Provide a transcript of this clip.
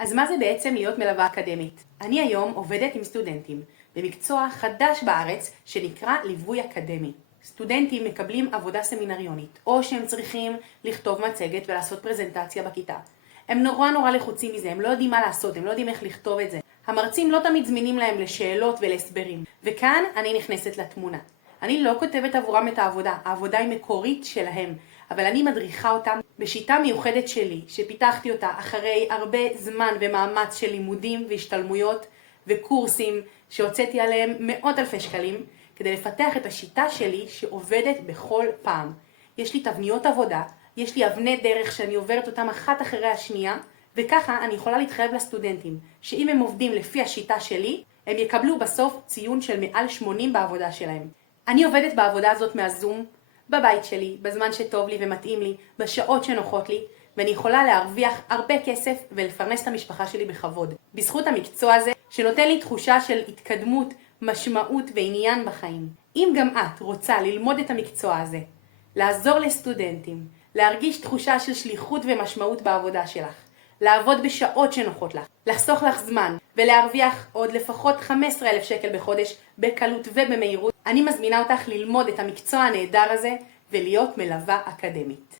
אז מה זה בעצם להיות מלווה אקדמית? אני היום עובדת עם סטודנטים במקצוע חדש בארץ שנקרא ליווי אקדמי. סטודנטים מקבלים עבודה סמינריונית, או שהם צריכים לכתוב מצגת ולעשות פרזנטציה בכיתה. הם נורא לחוצים מזה, הם לא יודעים מה לעשות, הם לא יודעים איך לכתוב את זה. המרצים לא תמיד זמינים להם לשאלות ולהסברים. וכאן אני נכנסת לתמונה. אני לא כותבת עבורם את העבודה היא מקורית שלהם, אבל אני מדריכה אותם בשיטה מיוחדת שלי, שפיתחתי אותה אחרי הרבה זמן ומאמץ של לימודים והשתלמויות וקורסים שהוצאתי עליהם מאות אלפי שקלים, כדי לפתח את השיטה שלי שעובדת בכל פעם. יש לי תבניות עבודה, יש לי אבני דרך שאני עוברת אותם אחת אחרי השנייה, וככה אני יכולה להתחייב לסטודנטים, שאם הם עובדים לפי השיטה שלי, הם יקבלו בסוף ציון של מעל 80 בעבודה שלהם. אני עובדת בעבודה הזאת מהזום, בבית שלי, בזמן שטוב לי ומתאים לי, בשעות שנוחות לי, ואני יכולה להרוויח הרבה כסף ולפרנס את המשפחה שלי בכבוד. בזכות המקצוע הזה, שנותן לי תחושה של התקדמות, משמעות ועניין בחיים. אם גם את רוצה ללמוד את המקצוע הזה, לעזור לסטודנטים, להרגיש תחושה של שליחות ומשמעות בעבודה שלך, לעבוד בשעות שנוחות לך, לחסוך לך זמן ולהרוויח עוד לפחות 15,000 שקל בחודש בקלות ובמהירות, אני מזמינה אותך ללמוד את המקצוע הנהדר הזה ולהיות מלווה אקדמית.